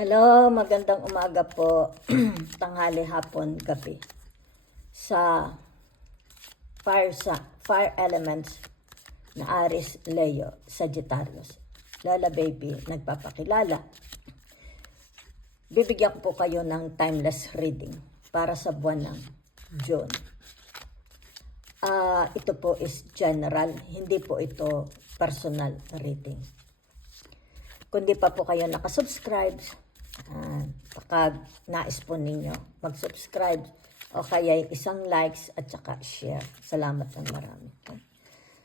Hello, magandang umaga po, tanghali, hapon, gabi. Sa fire elements na Aries, Leo, Sagittarius. Lola Baby, nagpapakilala. Bibigyan ko po kayo ng timeless reading para sa buwan ng June. Ito po is general, hindi po ito personal reading. Kung di pa po kayo nakasubscribe, pagka nais po ninyo mag-subscribe o kaya isang likes at saka share. Salamat ng marami. Okay?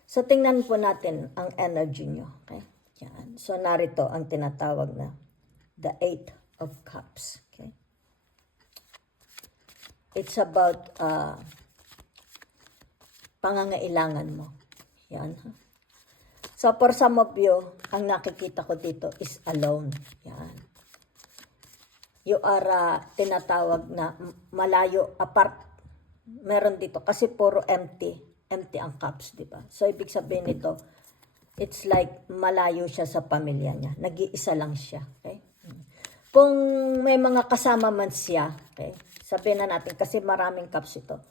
So, tingnan po natin ang energy nyo. Okay? Yan. So, narito ang tinatawag na the Eight of Cups. Okay? It's about pangangailangan mo. Yan. So, for some of you, ang nakikita ko dito is alone. Yan. You are tinatawag na malayo, apart. Meron dito kasi puro empty. Empty ang cups, di ba? So, ibig sabihin nito, it's like malayo siya sa pamilya niya. Nag-iisa lang siya. Okay? Kung may mga kasama man siya, okay? Sabihin na natin kasi maraming cups ito.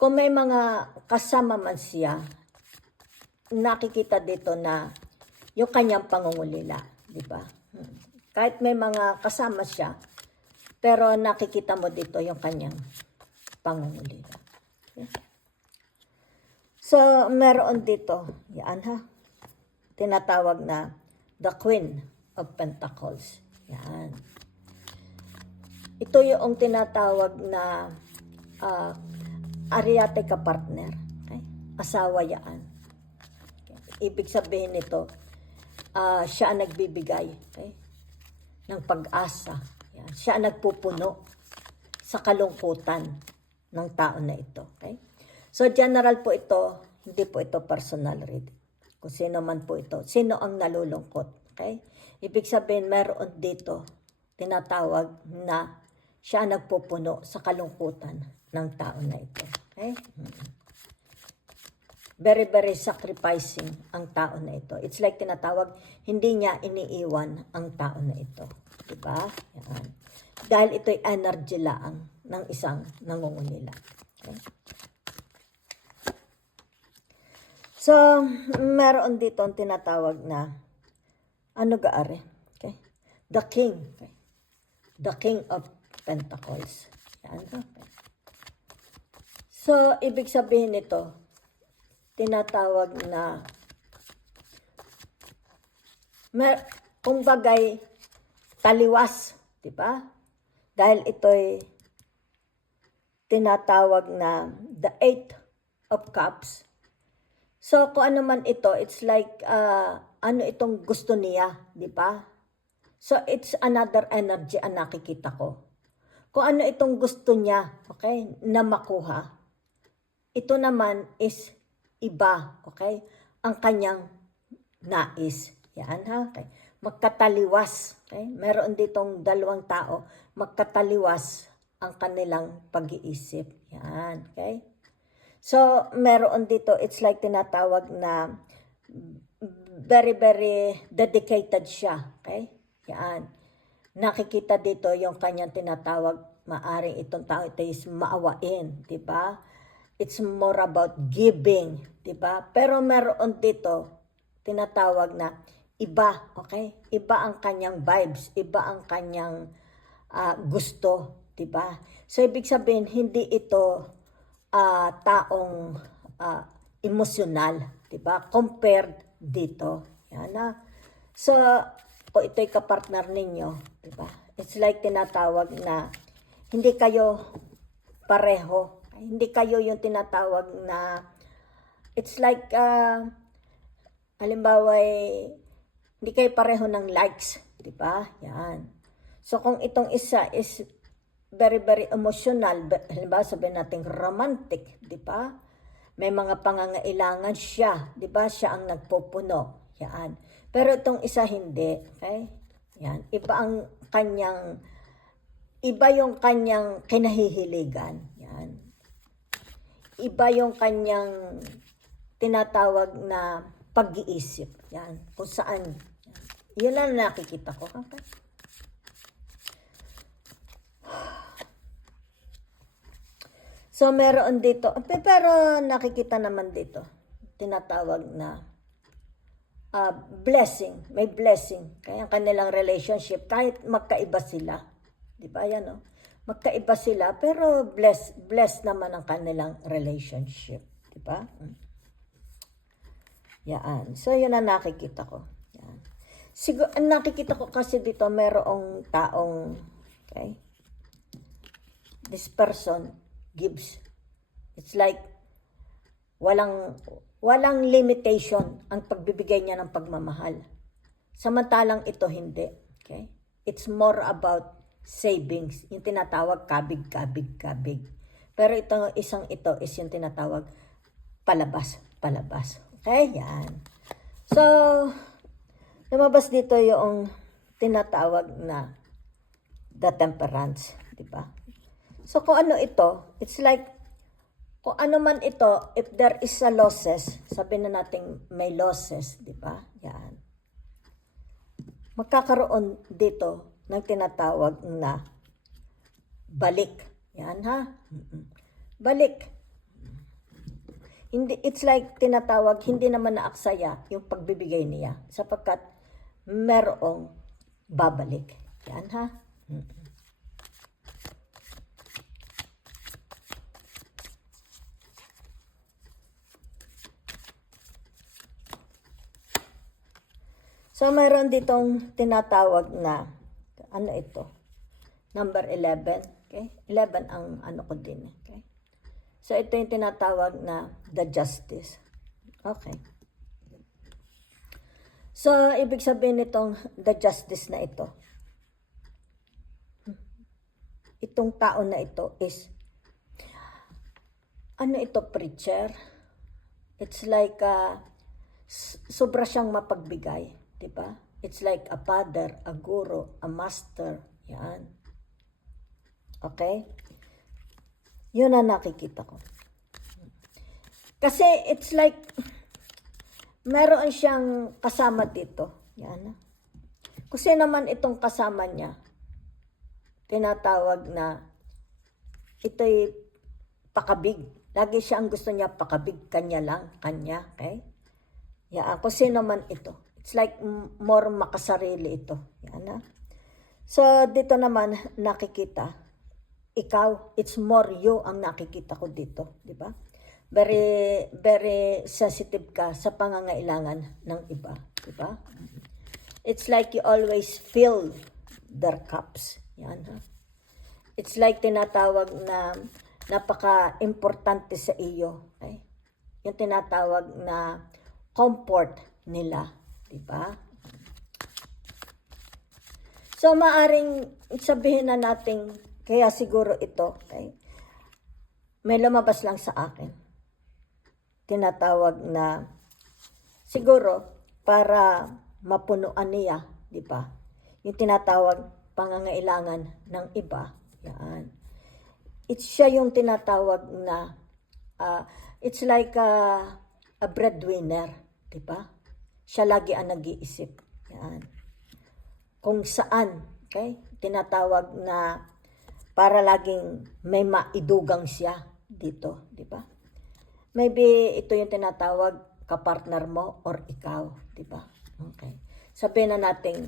Kung may mga kasama man siya, nakikita dito na yung kanyang pangungulila, di ba? Kahit may mga kasama siya, pero nakikita mo dito yung kanyang pangungulila. Okay? So, meron dito, yan ha, tinatawag na the Queen of Pentacles. Yan. Ito yung tinatawag na Ariate ka partner. Okay? Asawa yan. Okay? Ibig sabihin nito, siya ang nagbibigay, okay, ng pag-asa. Yan. Siya ang nagpupuno sa kalungkutan ng tao na ito. Okay? So, general po ito, hindi po ito personal reading. Kung sino man po ito, sino ang nalulungkot. Okay? Ibig sabihin, meron dito, tinatawag na siya ang nagpupuno sa kalungkutan ng tao na ito. Okay? Very, very sacrificing ang tao na ito. It's like tinatawag, hindi niya iniiwan ang tao na ito. Diba? Yan. Dahil ito'y energy lang ng isang nangungulila. Okay? So, meron dito ang tinatawag na, ano gaari? Okay? The King. Okay? The King of Pentacles. Yan. Okay? So, ibig sabihin nito, tinatawag na, kung bagay, taliwas. Diba? Dahil ito'y tinatawag na the Eight of Cups. So, kung ano man ito, it's like, ano itong gusto niya, di ba? So, it's another energy ang nakikita ko. Kung ano itong gusto niya, okay, na makuha, ito naman is iba, okay? Ang kanyang nais. Yan, ha? Okay. Magkataliwas. Okay? Meron ditong dalawang tao, magkataliwas ang kanilang pag-iisip. Yan, okay? So, meron dito, it's like tinatawag na very, very dedicated siya. Okay? Yan. Nakikita dito yung kanyang tinatawag, maaring itong tao ito is maawain. Diba? It's more about giving. Diba? Pero meron dito, tinatawag na iba. Okay? Iba ang kanyang vibes. Iba ang kanyang gusto. Diba? So, ibig sabihin, hindi ito taong emosyonal, diba? Compared dito. Yan na. So, kung ito'y kapartner ninyo, diba? It's like tinatawag na hindi kayo pareho. Hindi kayo yung tinatawag na it's like, halimbawa, hindi kayo pareho ng likes, diba? Yan. So, kung itong isa is very, very emotional, halimbawa sabihin natin romantic, di ba? May mga pangangailangan siya, di ba? Siya ang nagpupuno, yan. Pero itong isa hindi, okay? Yan, iba yung kanyang kinahihiligan, yan. Iba yung kanyang tinatawag na pag-iisip, yan. Kung saan, yan. Yun ang nakikita ko, okay? So, meron dito, pero nakikita naman dito, tinatawag na blessing, may blessing. Kaya ang kanilang relationship, kahit magkaiba sila, di ba yan, no? Magkaiba sila, pero blessed naman ang kanilang relationship, di ba? Yan. So, yun ang nakikita ko. Yan. Siguro, ang nakikita ko kasi dito, mayroong taong, okay, this person gives. It's like, walang limitation ang pagbibigay niya ng pagmamahal. Samantalang ito hindi. Okay? It's more about savings. Yung tinatawag kabig. Pero isang ito is yung tinatawag palabas. Okay? Yan. So, lumabas dito yung tinatawag na the temperance. Diba? So, kung ano ito, it's like, kung ano man ito, if there is a losses, sabi na natin may losses, di ba? Yan. Magkakaroon dito ng tinatawag na balik. Yan ha? Balik. Hindi, it's like tinatawag, hindi naman naaksaya yung pagbibigay niya sapagkat merong babalik. Yan ha? So, mayroon ditong tinatawag na, ano ito? Number 11. Okay? 11 ang ano ko din. Okay? So, ito yung tinatawag na the justice. Okay. So, ibig sabihin nitong the justice na ito. Itong tao na ito is, ano ito, preacher? It's like, sobra siyang mapagbigay. Diba? It's like a father, a guru, a master. Yan. Okay? Yun ang nakikita ko. Kasi it's like, meron siyang kasama dito. Yan. Kasi naman itong kasama niya, tinatawag na, ito'y pakabig. Lagi siya ang gusto niya pakabig, kanya lang, kanya. Okay? Yan. Kasi naman ito. It's like more makasarili ito. Yan na. So, dito naman nakikita, ikaw, it's more you ang nakikita ko dito. Di ba? Very, very sensitive ka sa pangangailangan ng iba. Di ba? It's like you always fill their cups. Yan ha. It's like tinatawag na napaka-importante sa iyo. Okay? Yung tinatawag na comfort nila. Diba? So, maaring sabihin na natin, kaya siguro ito, okay? May lumabas lang sa akin. Tinatawag na, siguro, para mapunuan niya, di ba? Yung tinatawag, pangangailangan ng iba. Yan. It's siya yung tinatawag na, it's like a breadwinner, di ba? Siya lagi ang nag-iisip. Yan. Kung saan, okay? Tinatawag na para laging may maidugang siya dito, di ba? Maybe ito yung tinatawag kapartner mo or ikaw, di ba? Okay. Sabihin na natin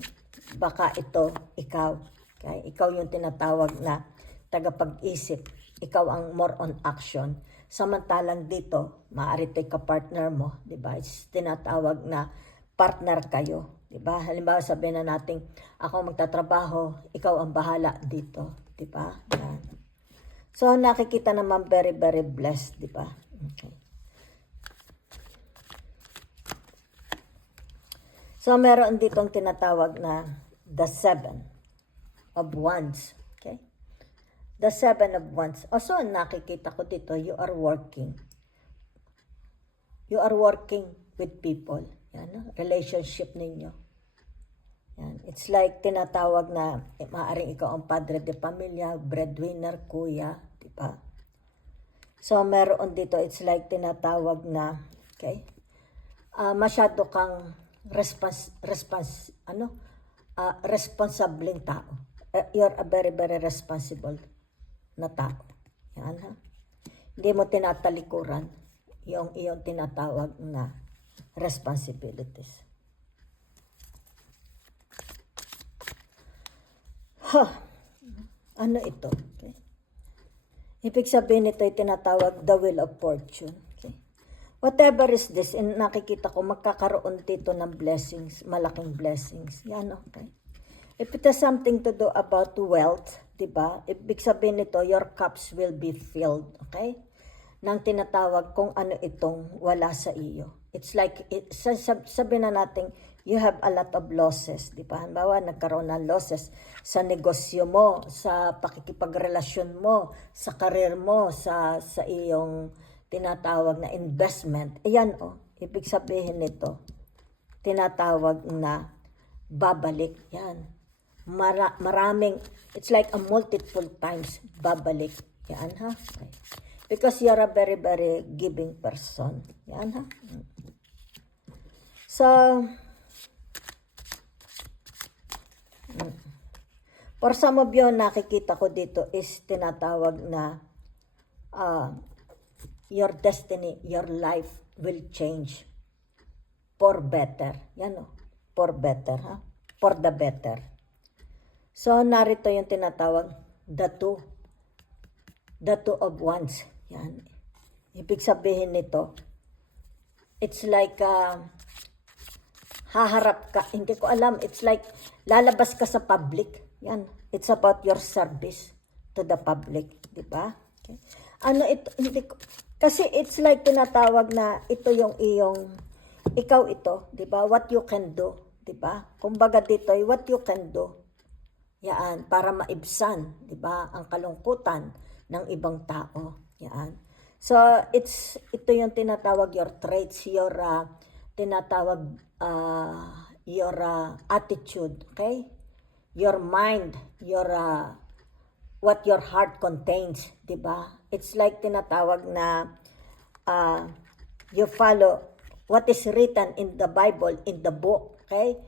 baka ito ikaw. Okay? Ikaw yung tinatawag na tagapag-isip. Ikaw ang more on action. Samantalang dito, maaari ito'y kapartner mo, di ba? It's tinatawag na partner kayo, di ba? Halimbawa sabihin na natin, ako magtatrabaho, ikaw ang bahala dito, di ba? Yan. So nakikita naman very very blessed, di ba? Okay. So meron ditong tinatawag na the 7 of wands, okay? The 7 of wands. Also nakikita ko dito, you are working. You are working with people. Yan, relationship ninyo. Yan. It's like tinatawag na maaaring ikaw ang padre de pamilya, breadwinner, kuya, di ba? So meron dito, it's like tinatawag na, okay? Masyado kang responsibleng tao. You're a very very responsible na tao. Yan ha. Hindi mo tinatalikuran yung iyong tinatawag na responsibilities. Ano ito? Okay. Ibig sabihin nito ay tinatawag the wheel of fortune. Okay. Whatever is this, nakikita ko magkakaroon dito ng blessings, malaking blessings. Yan, okay. If it has something to do about wealth, diba? Ibig sabihin nito, your cups will be filled, okay? Nang tinatawag kung ano itong wala sa iyo. It's like, sabihin na natin, you have a lot of losses, di ba? Halimbawa, nagkaroon ng losses sa negosyo mo, sa pakikipagrelasyon mo, sa karir mo, sa iyong tinatawag na investment. Ayan, ibig sabihin nito, tinatawag na babalik. Yan. Maraming, it's like a multiple times babalik. Yan, ha? Okay. Because you're a very, very giving person. Yan, ha? So, for some of you, nakikita ko dito is tinatawag na your destiny, your life will change for better. Yan, for better, ha? For the better. So, narito yung tinatawag, the two of wands. Yan. Ibig sabihin nito, it's like, haharap ka, hindi ko alam, it's like, lalabas ka sa public. Yan. It's about your service to the public. Diba? Okay. Ano ito, hindi ko, kasi it's like tinatawag na ito yung iyong, ikaw ito, diba? What you can do. Diba? Kumbaga dito, what you can do. Yan, para maibsan, di ba, ang kalungkutan ng ibang tao. Yan. So, ito yung tinatawag your traits, your tinatawag your attitude, okay? Your mind, your what your heart contains, di ba? It's like tinatawag na you follow what is written in the Bible, in the book, okay?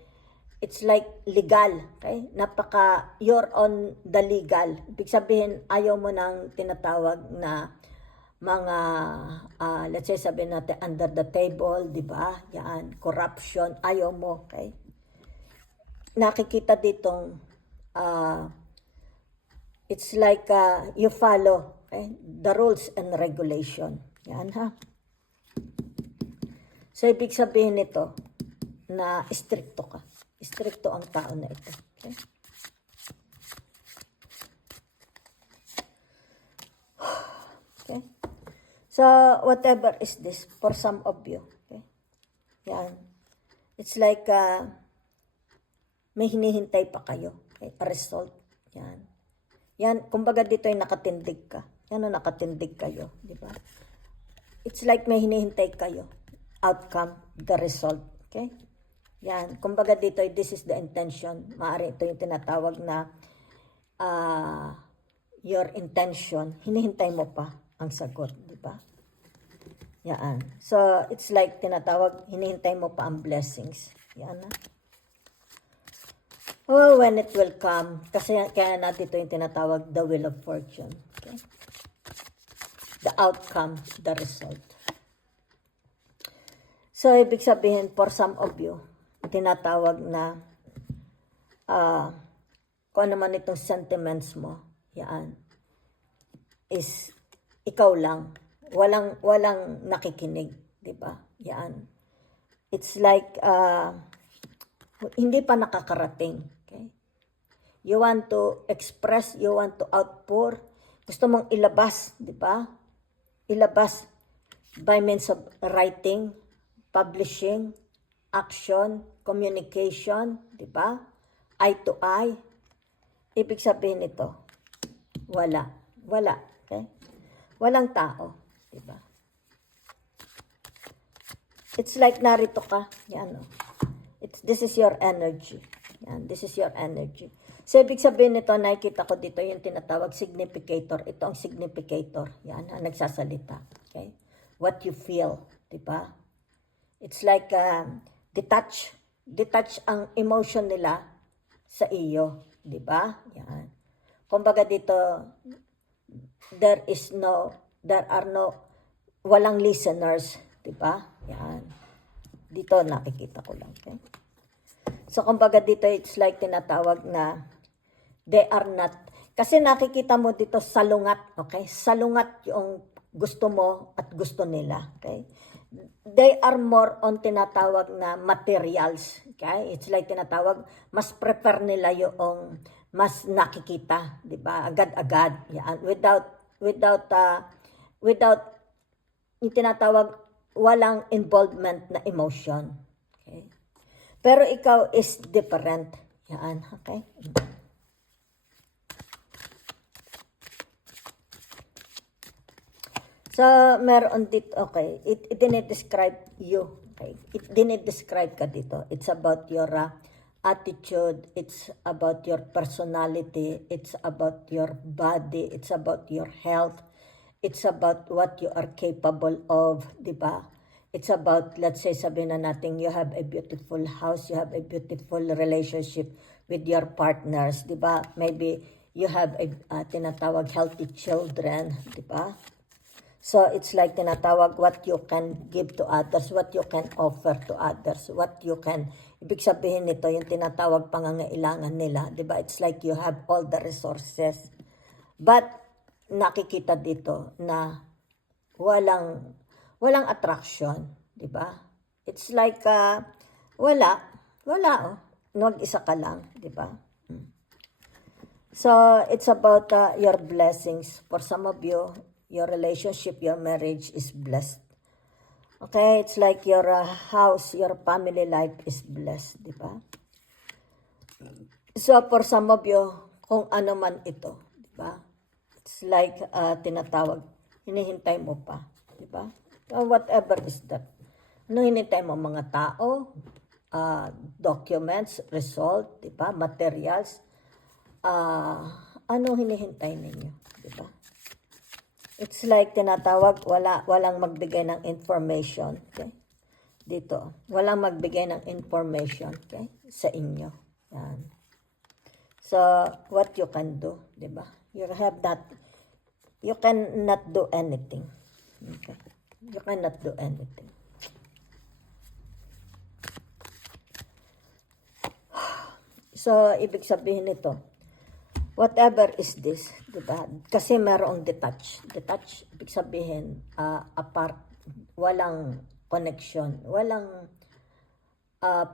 It's like legal, okay? You're on the legal. Ibig sabihin, ayaw mo nang tinatawag na mga, let's say sabihin natin, under the table, di ba? Yan, corruption, ayaw mo, okay? Nakikita ditong, it's like you follow, okay? The rules and regulation. Yan, ha? So, ibig sabihin nito, na stricto ka. Stricto ang tao na ito. Okay? Okay? So, whatever is this for some of you. Okay? Yan. It's like, may hinihintay pa kayo. Okay? A result. Yan. Yan, kumbaga dito ay nakatindig ka. Yan o nakatindig kayo. Di ba? It's like may hinihintay kayo. Outcome, the result. Okay? Yan, kumbaga dito, this is the intention. Maaari ito yung tinatawag na your intention. Hinihintay mo pa ang sagot, di ba? Yan. So, it's like tinatawag, hinihintay mo pa ang blessings. Yan na. Oh, when it will come. Kasi kaya natin ito yung tinatawag, the wheel of fortune. Okay? The outcome, the result. So, ibig sabihin, for some of you, tinatawag na kung ano man itong sentiments mo, yan, is ikaw lang. Walang nakikinig, di ba? Yan. It's like, hindi pa nakakarating. Okay? You want to express, you want to outpour, gusto mong ilabas, di ba? Ilabas by means of writing, publishing, action, communication, di ba? Eye to eye. Ibig sabihin nito, wala. Okay? Walang tao, di ba? It's like narito ka, yan o. This is your energy. Yan, this is your energy. So, ibig sabihin nito, nakikita ko dito yung tinatawag significator. Ito ang significator. Yan, ang nagsasalita. Okay? What you feel, di ba? It's like, detach ang emotion nila sa iyo, di ba? Yan. Kumbaga dito, there is no There are walang listeners, di ba? Yan. Dito nakikita ko lang. Okay? So, kumbaga dito, it's like tinatawag na they are not, kasi nakikita mo dito salungat, okay? Salungat yung gusto mo at gusto nila, okay? They are more on tinatawag na materials, okay? It's like tinatawag, mas prefer nila yung mas nakikita, di ba? Agad-agad, yan. Without yung tinatawag, walang involvement na emotion, okay? Pero ikaw is different, yan, okay? So, meron dito, okay, it didn't describe you, okay? It didn't describe ka dito. It's about your attitude, it's about your personality, it's about your body, it's about your health, it's about what you are capable of, di ba? It's about, let's say, sabihin na natin, you have a beautiful house, you have a beautiful relationship with your partners, di ba? Maybe you have a tinatawag healthy children, di ba? So, it's like tinatawag what you can give to others, what you can offer to others, what you can, ibig sabihin nito, yung tinatawag pangangailangan nila, di ba? It's like you have all the resources. But, nakikita dito na walang attraction, di ba? It's like, wala, oh. Nag-isa ka lang, di ba? So, it's about your blessings. For some of you, your relationship, your marriage is blessed. Okay, it's like your house, your family life is blessed, di ba? So, for some of you, kung ano man ito, di ba? It's like tinatawag, hinihintay mo pa, di ba? Whatever is that. Ano hinihintay mo? Mga tao, documents, result, di ba? Materials. Ano hinihintay ninyo, di ba? It's like tinatawag, walang magbigay ng information, okay? Dito, walang magbigay ng information, okay? Sa inyo. Yan. So, what you can do, di ba? You cannot do anything. Okay? You cannot do anything. So, ibig sabihin nito, whatever is this, diba? Kasi merong detach. Detach, ibig sabihin, apart, walang connection, walang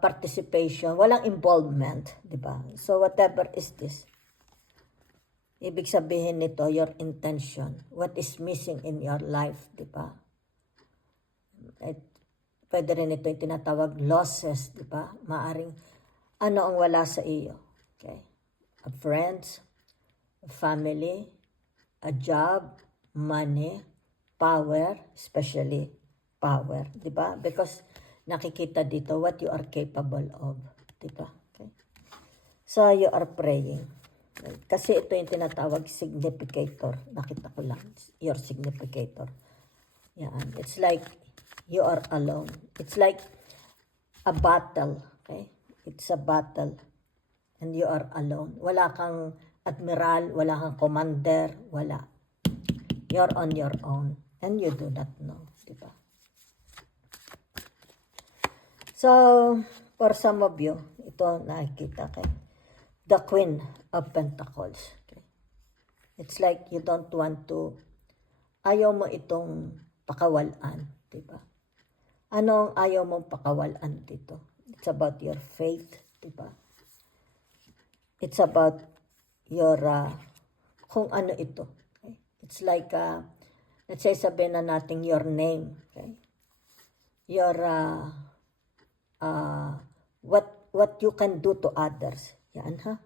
participation, walang involvement, diba? So, whatever is this, ibig sabihin nito, your intention, what is missing in your life, diba? Pwede rin ito yung tinatawag losses, diba? Maaring, ano ang wala sa iyo, okay? Friends, family, a job, money, power, especially power, di ba? Because nakikita dito what you are capable of, di ba? Okay. So you are praying. Kasi ito yung tinatawag significator. Nakita ko lang, your significator. Yan. It's like you are alone. It's like a battle, okay? It's a battle. And you are alone. Wala kang admiral, wala kang commander, wala. You're on your own. And you do not know, di ba? So, for some of you, ito nakikita kay the Queen of Pentacles. Okay? It's like you don't want to, ayaw mo itong pakawalan, di ba? Ano ang ayaw mong pakawalan dito? It's about your faith, di ba? It's about your, kung ano ito. Okay? It's like, let's say sabihin na natin your name. Okay? Your, what you can do to others. Yan, ha?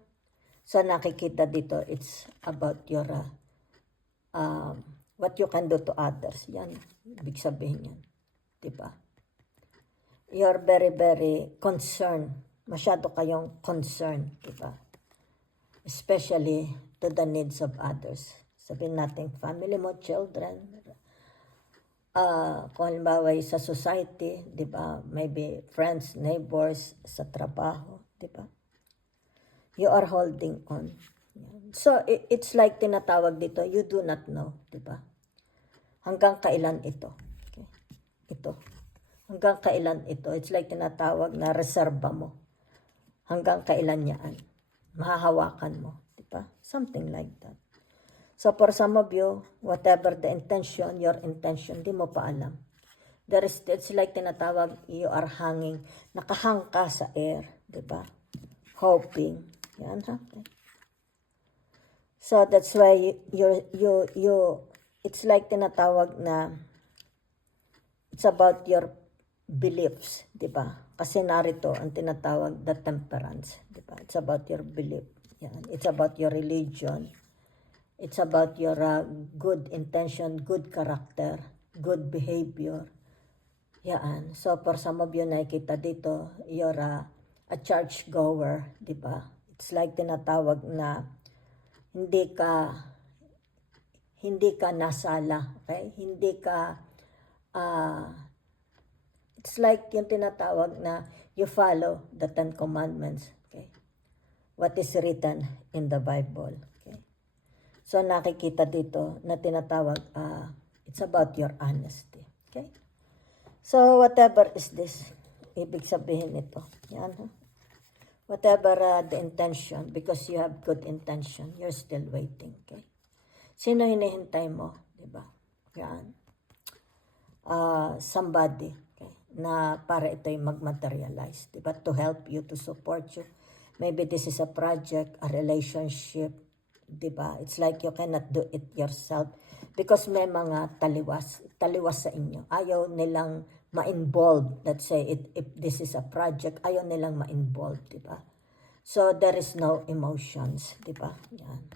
So, nakikita dito, it's about your, what you can do to others. Yan, ibig sabihin yan. Diba? You're very, very concerned. Masyado kayong concerned. Diba? Especially to the needs of others. Sabihin natin, family mo, children, kung halimbawa sa society, di ba? Maybe friends, neighbors, sa trabaho, di ba? You are holding on. So, it's like tinatawag dito, you do not know, di ba? Hanggang kailan ito? Okay. Ito. Hanggang kailan ito? It's like tinatawag na reserba mo. Hanggang kailan yan? Mahahawakan mo. Diba? Something like that. So for some of you, whatever the intention, your intention, di mo pa alam. It's like tinatawag, you are hanging, nakahang ka sa air, di ba? Hoping. Yan, ha? Okay. So that's why it's like tinatawag na, it's about your beliefs, di ba? Kasi narito ang tinatawag, the temperance, di ba? It's about your belief. Yan. It's about your religion. It's about your good intention, good character, good behavior. Yan. So, for some of you nakikita dito, you're a church goer, di ba? It's like tinatawag na hindi ka nasala, okay? Hindi ka, it's like yung tinatawag na you follow the 10 Commandments, okay? What is written in the Bible, okay? So, nakikita dito na tinatawag, it's about your honesty, okay? So, whatever is this, ibig sabihin ito. Yan. Whatever the intention, because you have good intention, you're still waiting. Okay? Sino hinihintay mo? Diba? Yan. Somebody. Okay? Na para ito'y mag-materialize. Diba? To help you, to support you. Maybe this is a project, a relationship. Diba? It's like you cannot do it yourself. Because may mga taliwas sa inyo. Ayaw nilang ma-involve. Let's say, if this is a project, ayaw nilang ma-involve, diba? So, there is no emotions, diba? Yan.